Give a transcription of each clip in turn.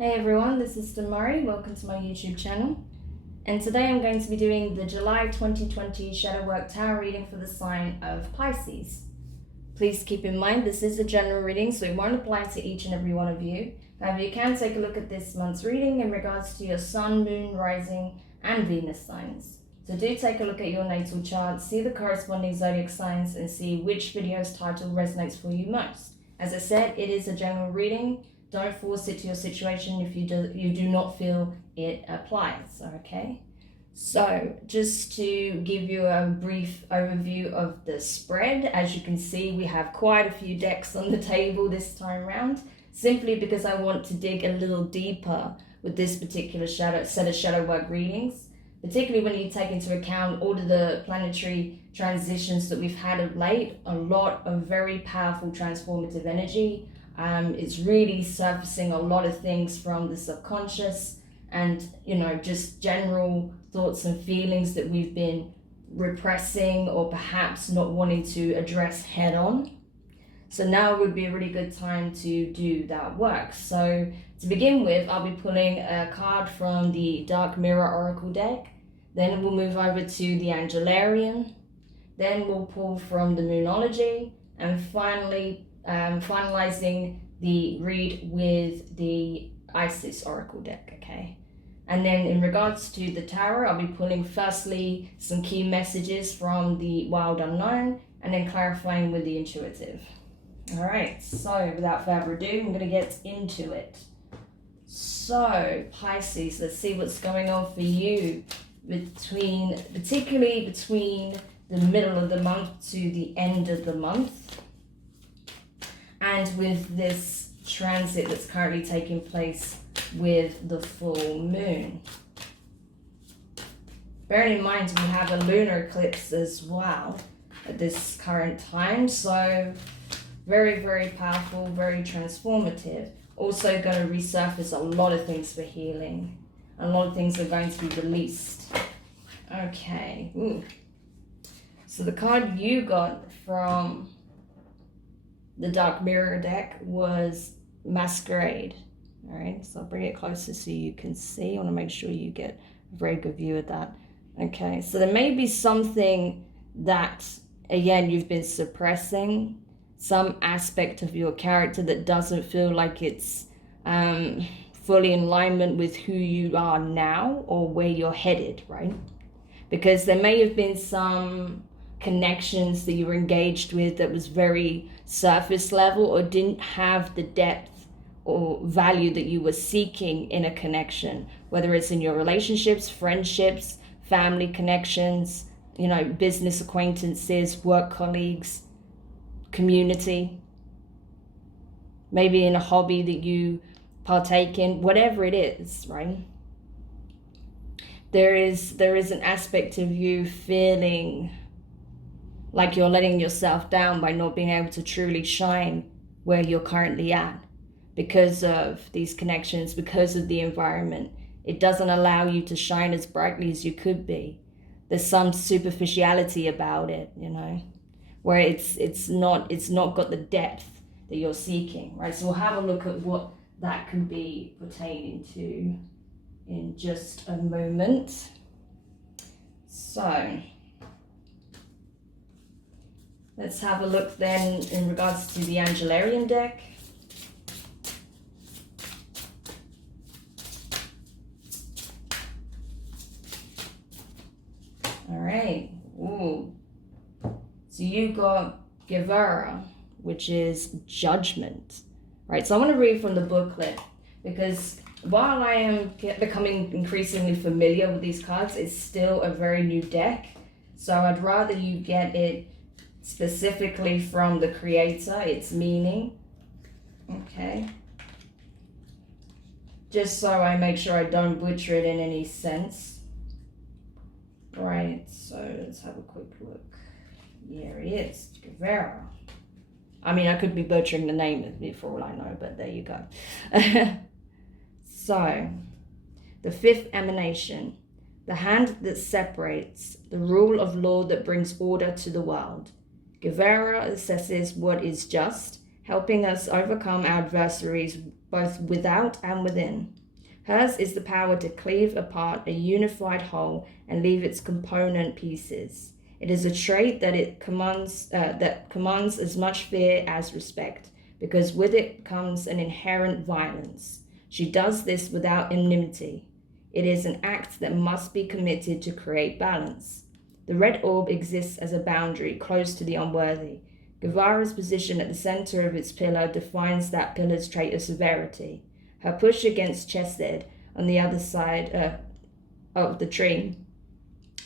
Hey everyone, this is Demari. Welcome to my YouTube channel. And today I'm going to be doing the July 2020 Shadow Work Tarot reading for the sign of Pisces. Please keep in mind this is a general reading, so it won't apply to each and every one of you. However, you can take a look at this month's reading in regards to your Sun, Moon, Rising, and Venus signs. So do take a look at your natal chart, see the corresponding zodiac signs, and see which video's title resonates for you most. As I said, it is a general reading. Don't force it to your situation if you do not feel it applies, okay? So just to give you a brief overview of the spread, as you can see, we have quite a few decks on the table this time around, simply because I want to dig a little deeper with this particular set of shadow work readings, particularly when you take into account all of the planetary transitions that we've had of late. A lot of very powerful transformative energy. It's really surfacing a lot of things from the subconscious and, just general thoughts and feelings that we've been repressing or perhaps not wanting to address head on. So now would be a really good time to do that work. So to begin with, I'll be pulling a card from the Dark Mirror Oracle deck. Then we'll move over to the Angelarium. Then we'll pull from the Moonology, and finally finalizing the read with the PISCES Oracle deck, okay? And then in regards to the tarot, I'll be pulling firstly some key messages from the Wild Unknown, and then clarifying with the Intuitive. All right, so without further ado, I'm gonna get into it. So Pisces, let's see what's going on for you particularly between the middle of the month to the end of the month. And with this transit that's currently taking place with the full moon. Bearing in mind we have a lunar eclipse as well at this current time. So very, very powerful, very transformative. Also going to resurface a lot of things for healing. A lot of things are going to be released. Okay. Ooh. So the card you got from the Dark Mirror deck was Masquerade. All right, so I'll bring it closer so you can see. I want to make sure you get a very good view of that. Okay, so there may be something that, again, you've been suppressing, some aspect of your character that doesn't feel like it's fully in alignment with who you are now or where you're headed, right? Because there may have been some connections that you were engaged with that was very surface level or didn't have the depth or value that you were seeking in a connection, whether it's in your relationships, friendships, family connections, business acquaintances, work colleagues, community, maybe in a hobby that you partake in, whatever it is, right? There is an aspect of you feeling like you're letting yourself down by not being able to truly shine where you're currently at because of these connections, because of the environment. It doesn't allow you to shine as brightly as you could be. There's some superficiality about it, where it's not got the depth that you're seeking, right? So we'll have a look at what that can be pertaining to in just a moment. So let's have a look then in regards to the Angelarium deck. All right. Ooh. So you got Guevara, which is judgment, right? So I want to read from the booklet because while I am becoming increasingly familiar with these cards, it's still a very new deck. So I'd rather you get it specifically from the creator, its meaning. Okay. Just so I make sure I don't butcher it in any sense. Right, so let's have a quick look. Here he is, Guevara. I mean, I could be butchering the name for all I know, but there you go. So, the fifth emanation, the hand that separates, the rule of law that brings order to the world. Guevara assesses what is just, helping us overcome our adversaries both without and within. Hers is the power to cleave apart a unified whole and leave its component pieces. It is a trait that commands as much fear as respect, because with it comes an inherent violence. She does this without enmity. It is an act that must be committed to create balance. The red orb exists as a boundary close to the unworthy. Guevara's position at the center of its pillar defines that pillar's trait of severity. Her push against Chesed on the other side of the tree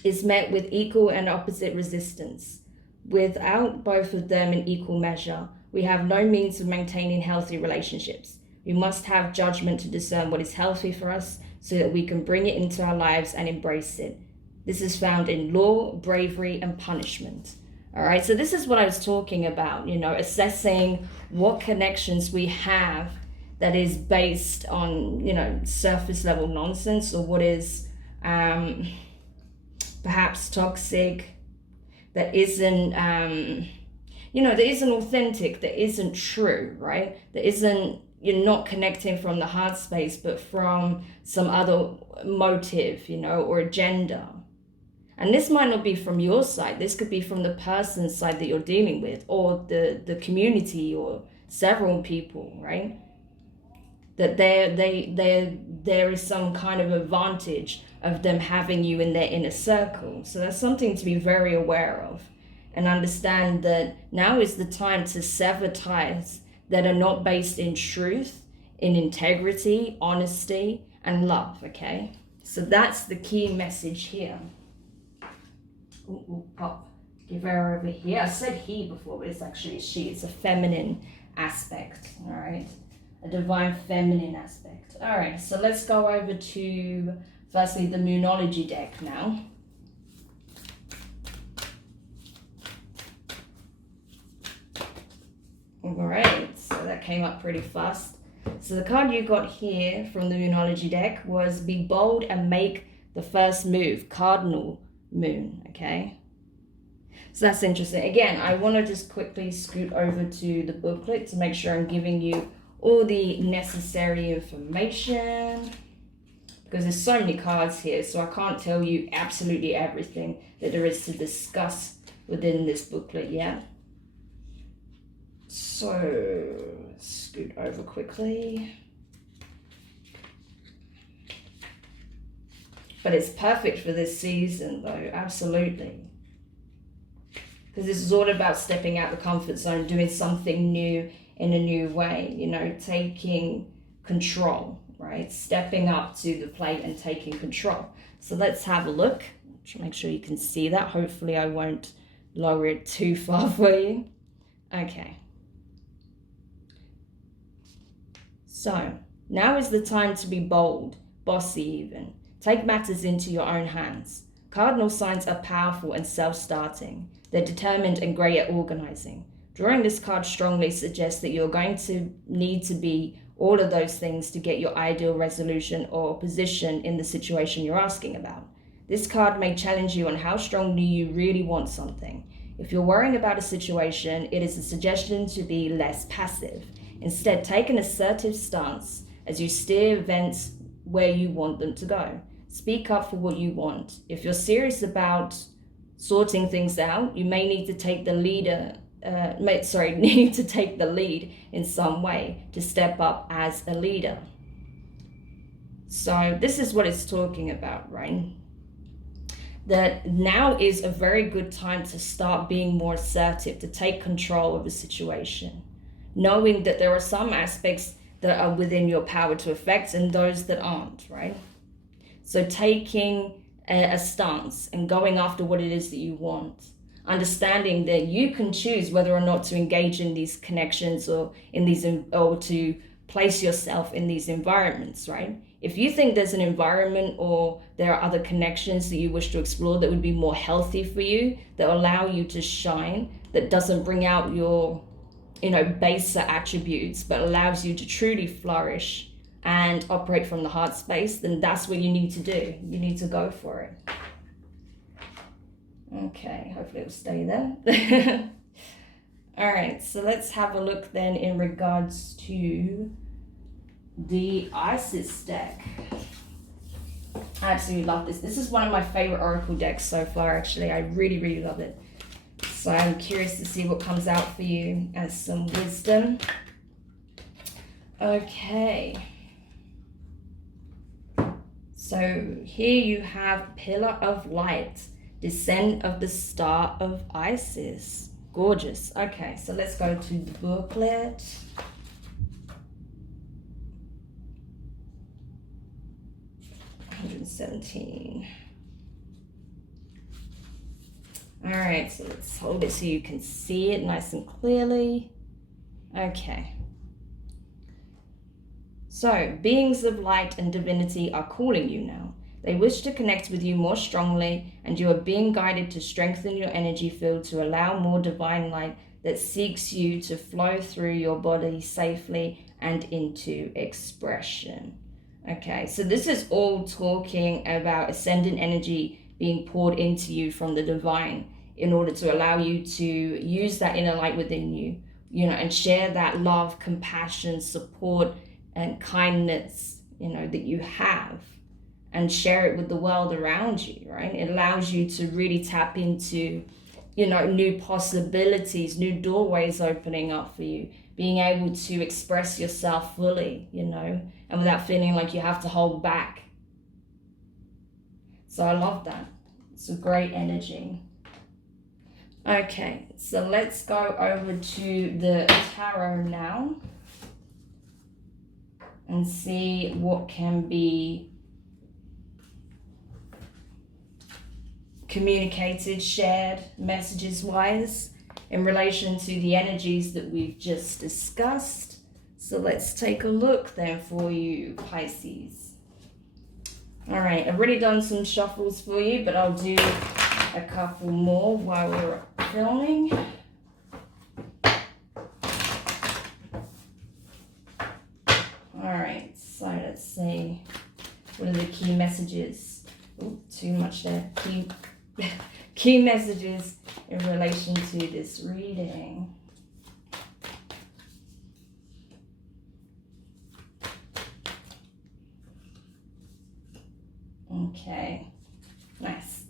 is met with equal and opposite resistance. Without both of them in equal measure, we have no means of maintaining healthy relationships. We must have judgment to discern what is healthy for us so that we can bring it into our lives and embrace it. This is found in law, bravery, and punishment. All right, so this is what I was talking about, assessing what connections we have that is based on, surface level nonsense, or what is perhaps toxic, that isn't, that isn't authentic, that isn't true, right? That isn't, you're not connecting from the heart space, but from some other motive, or agenda. And this might not be from your side. This could be from the person's side that you're dealing with, or the community, or several people, right? That there is some kind of advantage of them having you in their inner circle. So that's something to be very aware of, and understand that now is the time to sever ties that are not based in truth, in integrity, honesty, and love, okay? So that's the key message here. Pop, give her over here. I said he before, but it's actually she. It's a feminine aspect, all right? A divine feminine aspect. All right, so let's go over to, firstly, the Moonology deck now. All right, so that came up pretty fast. So the card you got here from the Moonology deck was Be Bold and Make the First Move, Cardinal Moon, okay? So that's interesting. Again, I want to just quickly scoot over to the booklet to make sure I'm giving you all the necessary information, because there's so many cards here, so I can't tell you absolutely everything that there is to discuss within this booklet yet. So, scoot over quickly. But it's perfect for this season though, absolutely. Because this is all about stepping out the comfort zone, doing something new in a new way, taking control, right? Stepping up to the plate and taking control. So let's have a look. Make sure you can see that. Hopefully I won't lower it too far for you. Okay. So, now is the time to be bold, bossy even. Take matters into your own hands. Cardinal signs are powerful and self-starting. They're determined and great at organizing. Drawing this card strongly suggests that you're going to need to be all of those things to get your ideal resolution or position in the situation you're asking about. This card may challenge you on how strongly you really want something. If you're worrying about a situation, it is a suggestion to be less passive. Instead, take an assertive stance as you steer events where you want them to go. Speak up for what you want. If you're serious about sorting things out, you may need to take the lead in some way to step up as a leader. So this is what it's talking about, right? That now is a very good time to start being more assertive, to take control of the situation, knowing that there are some aspects that are within your power to affect and those that aren't, right? So taking a stance and going after what it is that you want, understanding that you can choose whether or not to engage in these connections or to place yourself in these environments, right? If you think there's an environment or there are other connections that you wish to explore that would be more healthy for you, that allow you to shine, that doesn't bring out your, baser attributes, but allows you to truly flourish and operate from the heart space, then that's what you need to do. You need to go for it. Okay, hopefully it'll stay there. All right, so let's have a look then in regards to the ISIS deck. I absolutely love this. This is one of my favorite oracle decks so far, actually. I really, really love it. So I'm curious to see what comes out for you as some wisdom. Okay. So here you have Pillar of Light, Descent of the Star of Isis. Gorgeous. Okay, so let's go to the booklet. $117. All right, so let's hold it so you can see it nice and clearly. Okay. So, beings of light and divinity are calling you now. They wish to connect with you more strongly, and you are being guided to strengthen your energy field to allow more divine light that seeks you to flow through your body safely and into expression. Okay, so this is all talking about ascendant energy being poured into you from the divine in order to allow you to use that inner light within you, and share that love, compassion, support, and kindness, that you have, and share it with the world around you, right? It allows you to really tap into, new possibilities, new doorways opening up for you, being able to express yourself fully, and without feeling like you have to hold back. So I love that. It's a great energy. Okay, so let's go over to the tarot now and see what can be communicated, shared, messages-wise in relation to the energies that we've just discussed. So let's take a look then for you, Pisces. All right, I've already done some shuffles for you, but I'll do a couple more while we're filming. All right, so let's see. What are the key messages? Oh, too much there. Key messages in relation to this reading. Okay, nice.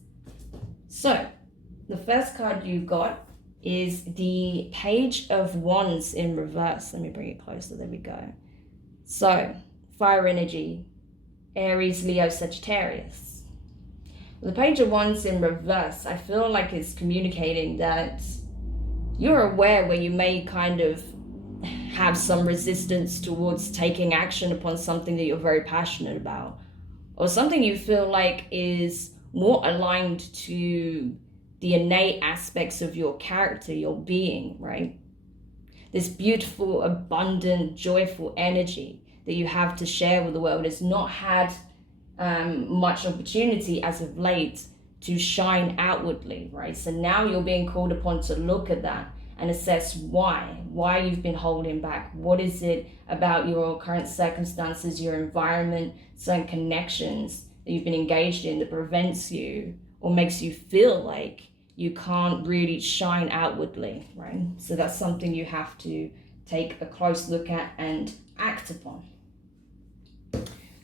So, the first card you got is the Page of Wands in reverse. Let me bring it closer. There we go. So, fire energy, Aries, Leo, Sagittarius. The Page of Wands in reverse, I feel like it's communicating that you're aware where you may kind of have some resistance towards taking action upon something that you're very passionate about, or something you feel like is more aligned to the innate aspects of your character, your being, right? This beautiful, abundant, joyful energy that you have to share with the world has not had much opportunity as of late to shine outwardly, right? So now you're being called upon to look at that and assess why you've been holding back. What is it about your current circumstances, your environment, certain connections that you've been engaged in that prevents you or makes you feel like you can't really shine outwardly, right? So that's something you have to take a close look at and act upon.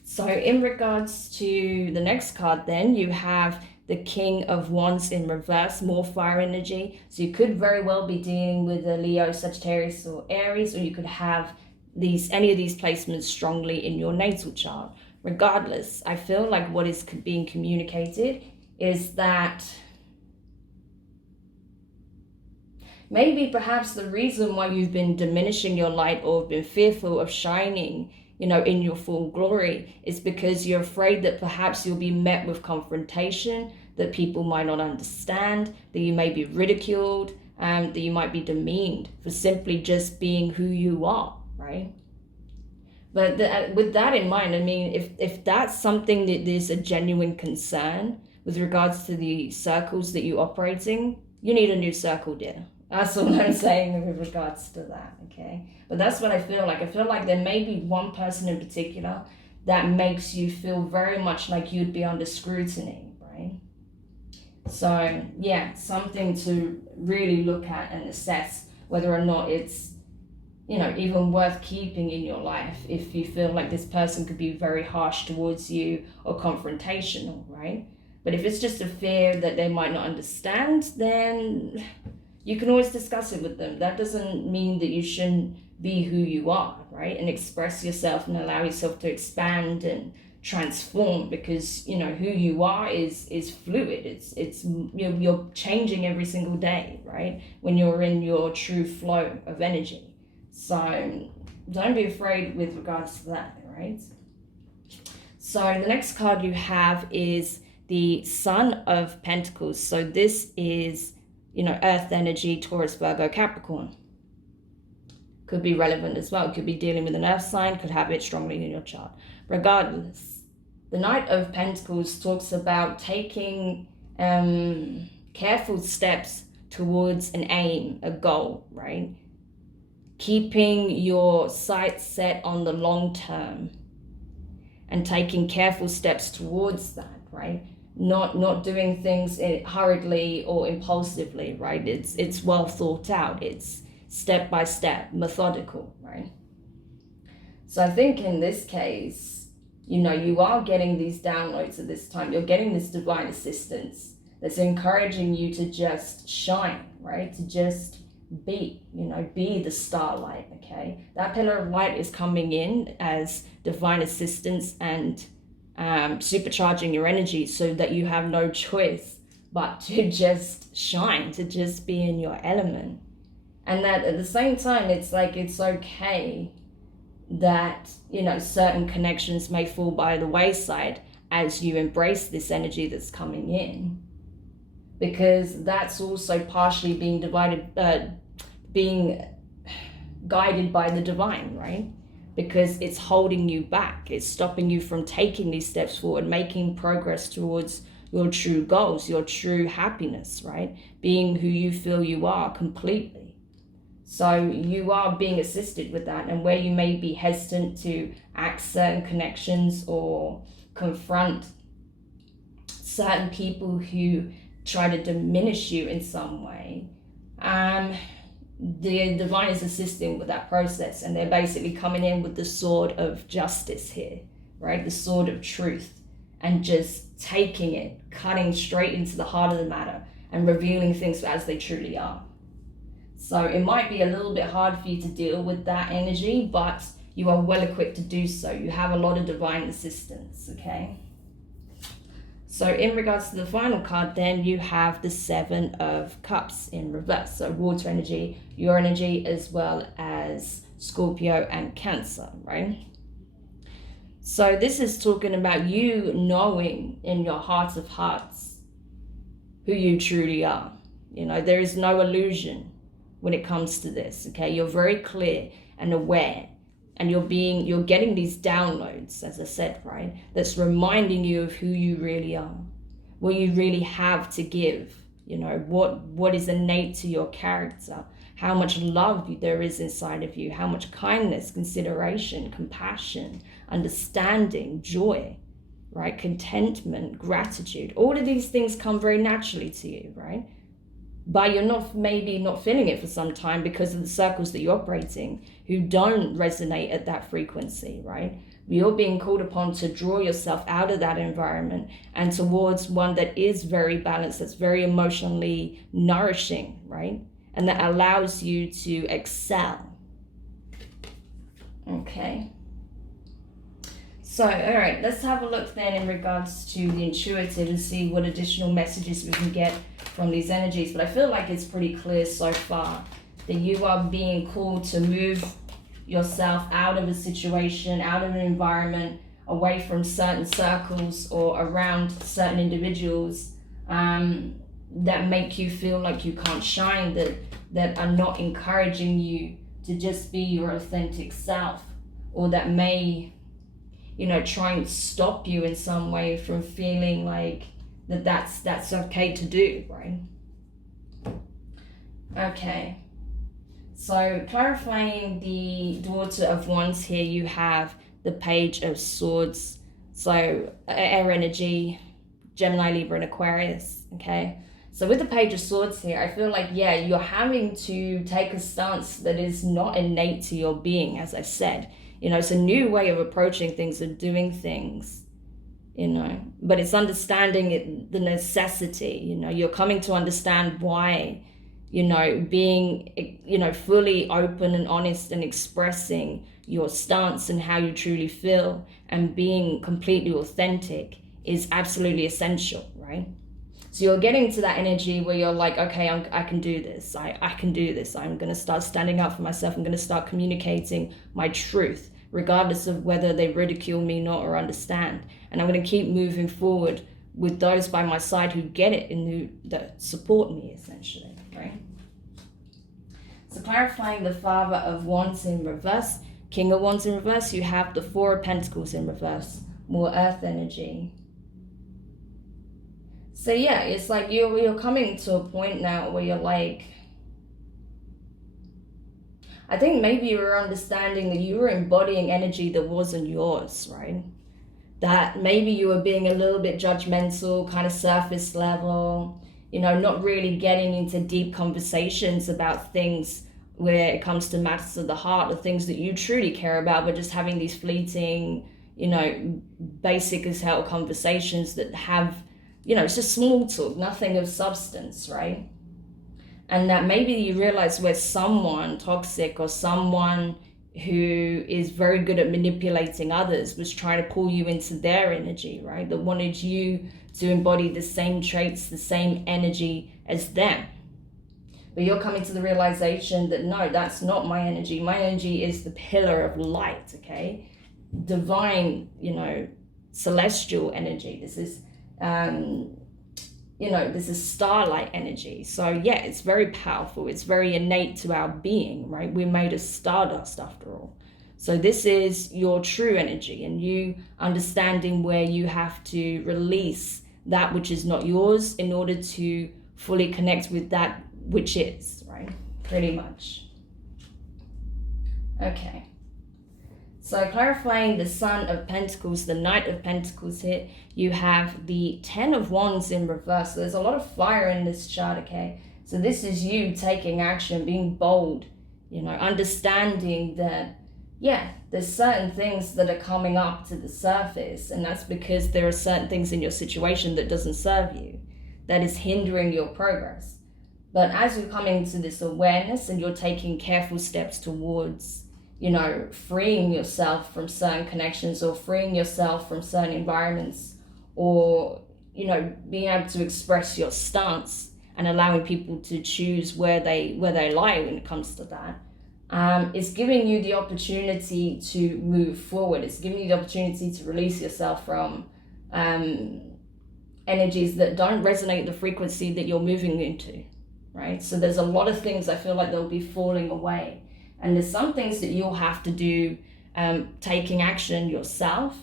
So in regards to the next card then, you have the King of Wands in reverse, more fire energy. So you could very well be dealing with a Leo, Sagittarius, or Aries, or you could have any of these placements strongly in your natal chart. Regardless, I feel like what is being communicated is that maybe perhaps the reason why you've been diminishing your light or been fearful of shining, in your full glory is because you're afraid that perhaps you'll be met with confrontation, that people might not understand, that you may be ridiculed, that you might be demeaned for simply just being who you are, right? But with that in mind, I mean, if that's something that is a genuine concern with regards to the circles that you operate in, you need a new circle, dear. That's all I'm saying with regards to that, okay? But that's what I feel like. I feel like there may be one person in particular that makes you feel very much like you'd be under scrutiny, right? So, yeah, something to really look at and assess whether or not it's, you know, even worth keeping in your life if you feel like this person could be very harsh towards you or confrontational, right? But if it's just a fear that they might not understand, then you can always discuss it with them. That doesn't mean that you shouldn't be who you are, right? And express yourself and allow yourself to expand and transform, because, you know, who you are is fluid. It's you're changing every single day, right? When you're in your true flow of energy. So don't be afraid with regards to that, right? So the next card you have is the Sun of Pentacles. So this is, you know, Earth energy, Taurus, Virgo, Capricorn. Could be relevant as well. Could be dealing with an Earth sign, could have it strongly in your chart. Regardless, the Knight of Pentacles talks about taking careful steps towards an aim, a goal, right? Keeping your sights set on the long term and taking careful steps towards that, right? Not doing things hurriedly or impulsively, right? It's well thought out. It's step by step, methodical, right? So I think in this case, you know, you are getting these downloads at this time. You're getting this divine assistance that's encouraging you to just shine, right? To just be, you know, be the starlight, okay? That pillar of light is coming in as divine assistance and supercharging your energy so that you have no choice but to just shine, to just be in your element. And that at the same time, it's like, it's okay that, you know, certain connections may fall by the wayside as you embrace this energy that's coming in, because that's also partially being being guided by the divine, right? Because it's holding you back. It's stopping you from taking these steps forward, making progress towards your true goals, your true happiness, right? Being who you feel you are completely. So you are being assisted with that. And where you may be hesitant to act certain connections or confront certain people who try to diminish you in some way, the divine is assisting with that process, and they're basically coming in with the sword of justice here, right? The sword of truth, and just taking it, cutting straight into the heart of the matter and revealing things as they truly are. So it might be a little bit hard for you to deal with that energy, but you are well equipped to do so. You have a lot of divine assistance, okay? So in regards to the final card, then you have the Seven of Cups in reverse. So water energy, your energy, as well as Scorpio and Cancer, right? So this is talking about you knowing in your heart of hearts who you truly are. You know, there is no illusion when it comes to this, okay? You're very clear and aware, and you're getting these downloads, as I said, right? That's reminding you of who you really are, what you really have to give, you know, what is innate to your character, how much love there is inside of you, how much kindness, consideration, compassion, understanding, joy, right? Contentment, gratitude. All of these things come very naturally to you, right? But you're maybe not feeling it for some time because of the circles that you're operating who don't resonate at that frequency, right? You're being called upon to draw yourself out of that environment and towards one that is very balanced, that's very emotionally nourishing, right? And that allows you to excel. Okay. So, all right, let's have a look then in regards to the intuitive and see what additional messages we can get from these energies. But I feel like it's pretty clear so far that you are being called to move yourself out of a situation, out of an environment, away from certain circles or around certain individuals that make you feel like you can't shine, that are not encouraging you to just be your authentic self, or that may, you know, try and stop you in some way from feeling like that's okay to do, right? Okay. So clarifying the Daughter of Wands here, you have the Page of Swords. So air energy, Gemini, Libra, and Aquarius, okay? So with the Page of Swords here, I feel like, yeah, you're having to take a stance that is not innate to your being, as I said. You know, it's a new way of approaching things, of doing things, you know, but it's understanding it, the necessity, you know, you're coming to understand why, you know, being, you know, fully open and honest and expressing your stance and how you truly feel and being completely authentic is absolutely essential, right? So you're getting to that energy where you're like, okay, I can do this. I can do this. I'm going to start standing up for myself. I'm going to start communicating my truth, regardless of whether they ridicule me not or understand. And I'm going to keep moving forward with those by my side who get it and who that support me, essentially, right? So clarifying the Father of Wands in reverse, King of Wands in reverse, you have the Four of Pentacles in reverse, more earth energy. So yeah, it's like you're coming to a point now where you're like, I think maybe you were understanding that you were embodying energy that wasn't yours, right? That maybe you were being a little bit judgmental, kind of surface level, you know, not really getting into deep conversations about things where it comes to matters of the heart or things that you truly care about, but just having these fleeting, you know, basic as hell conversations that have, you know, it's just small talk, nothing of substance, right? And that maybe you realize where someone toxic or someone who is very good at manipulating others was trying to pull you into their energy, right? That wanted you to embody the same traits, the same energy as them. But you're coming to the realization that no, that's not my energy. My energy is the pillar of light, okay? Divine, you know, celestial energy. This is you know, this is starlight energy. So yeah, it's very powerful. It's very innate to our being, right? We're made of stardust after all. So this is your true energy, and you understanding where you have to release that which is not yours in order to fully connect with that which is, right? Pretty much. Okay. So clarifying the Sun of Pentacles, the Knight of Pentacles here, you have the Ten of Wands in reverse. So there's a lot of fire in this chart, okay? So this is you taking action, being bold, you know, understanding that, yeah, there's certain things that are coming up to the surface, and that's because there are certain things in your situation that doesn't serve you, that is hindering your progress. But as you're coming to this awareness and you're taking careful steps towards, you know, freeing yourself from certain connections or freeing yourself from certain environments, or, you know, being able to express your stance and allowing people to choose where they lie when it comes to that, it's giving you the opportunity to move forward. It's giving you the opportunity to release yourself from energies that don't resonate the frequency that you're moving into, right? So there's a lot of things I feel like they'll be falling away. And there's some things that you'll have to do taking action yourself,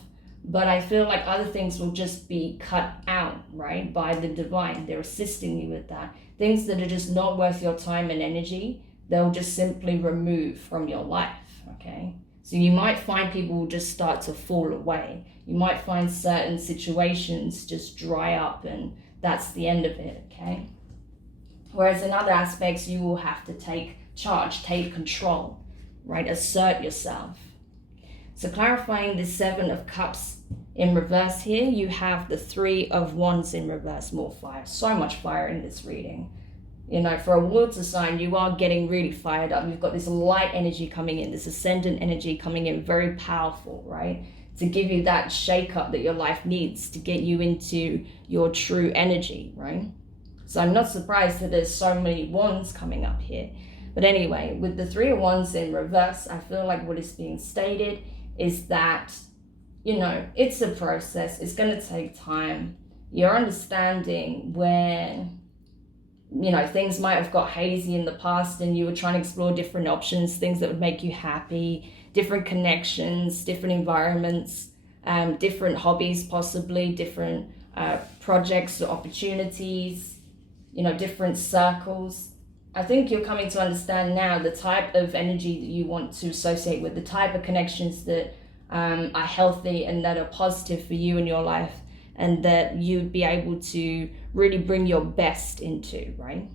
but I feel like other things will just be cut out, right, by the divine. They're assisting you with that. Things that are just not worth your time and energy, they'll just simply remove from your life, okay? So you might find people will just start to fall away. You might find certain situations just dry up, and that's the end of it, okay? Whereas in other aspects, you will have to take charge, take control, right? Assert yourself. So clarifying the Seven of Cups in reverse here, you have the Three of Wands in reverse, more fire. So much fire in this reading. You know, for a water sign, you are getting really fired up. You've got this light energy coming in, this ascendant energy coming in, very powerful, right? To give you that shake up that your life needs to get you into your true energy, right? So I'm not surprised that there's so many wands coming up here. But anyway, with the Three of Wands in reverse, I feel like what is being stated is that, you know, it's a process. It's going to take time. You're understanding when, you know, things might have got hazy in the past and you were trying to explore different options, things that would make you happy, different connections, different environments, different hobbies, possibly different projects or opportunities, you know, different circles. I think you're coming to understand now the type of energy that you want to associate with, the type of connections that are healthy and that are positive for you in your life, and that you'd be able to really bring your best into, right?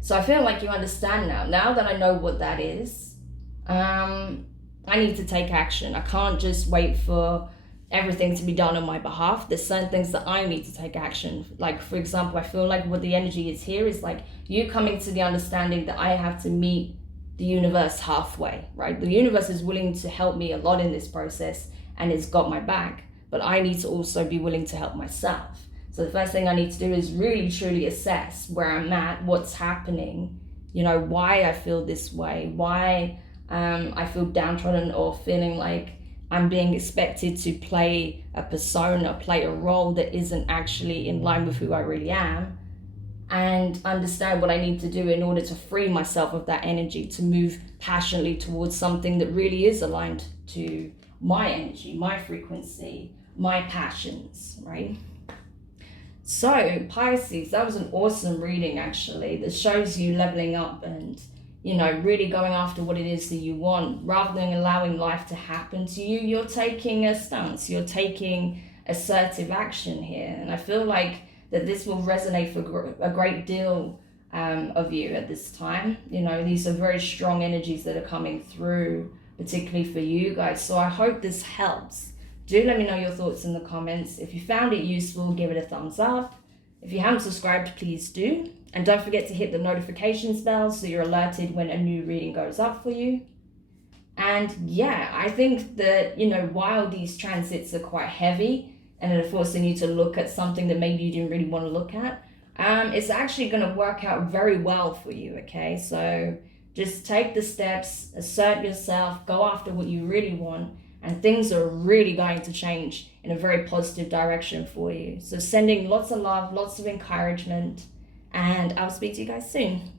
So I feel like you understand now that I know what that is. I need to take action. I can't just wait for everything to be done on my behalf. There's certain things that I need to take action. Like, for example, I feel like what the energy is here is like you coming to the understanding that I have to meet the universe halfway, right? The universe is willing to help me a lot in this process and it's got my back, but I need to also be willing to help myself. So the first thing I need to do is really truly assess where I'm at, what's happening, why I feel this way, why I feel downtrodden or feeling like I'm being expected to play a persona, play a role that isn't actually in line with who I really am, and understand what I need to do in order to free myself of that energy, to move passionately towards something that really is aligned to my energy, my frequency, my passions, right? So Pisces, that was an awesome reading actually, that shows you leveling up and really going after what it is that you want. Rather than allowing life to happen to you, you're taking a stance, you're taking assertive action here. And I feel like that this will resonate for a great deal of you at this time. These are very strong energies that are coming through, particularly for you guys. So I hope this helps. Do let me know your thoughts in the comments. If you found it useful, give it a thumbs up. If you haven't subscribed, please do. And don't forget to hit the notifications bell so you're alerted when a new reading goes up for you. And yeah, I think that, while these transits are quite heavy and are forcing you to look at something that maybe you didn't really want to look at, it's actually going to work out very well for you, okay? So just take the steps, assert yourself, go after what you really want, and things are really going to change in a very positive direction for you. So sending lots of love, lots of encouragement, and I'll speak to you guys soon.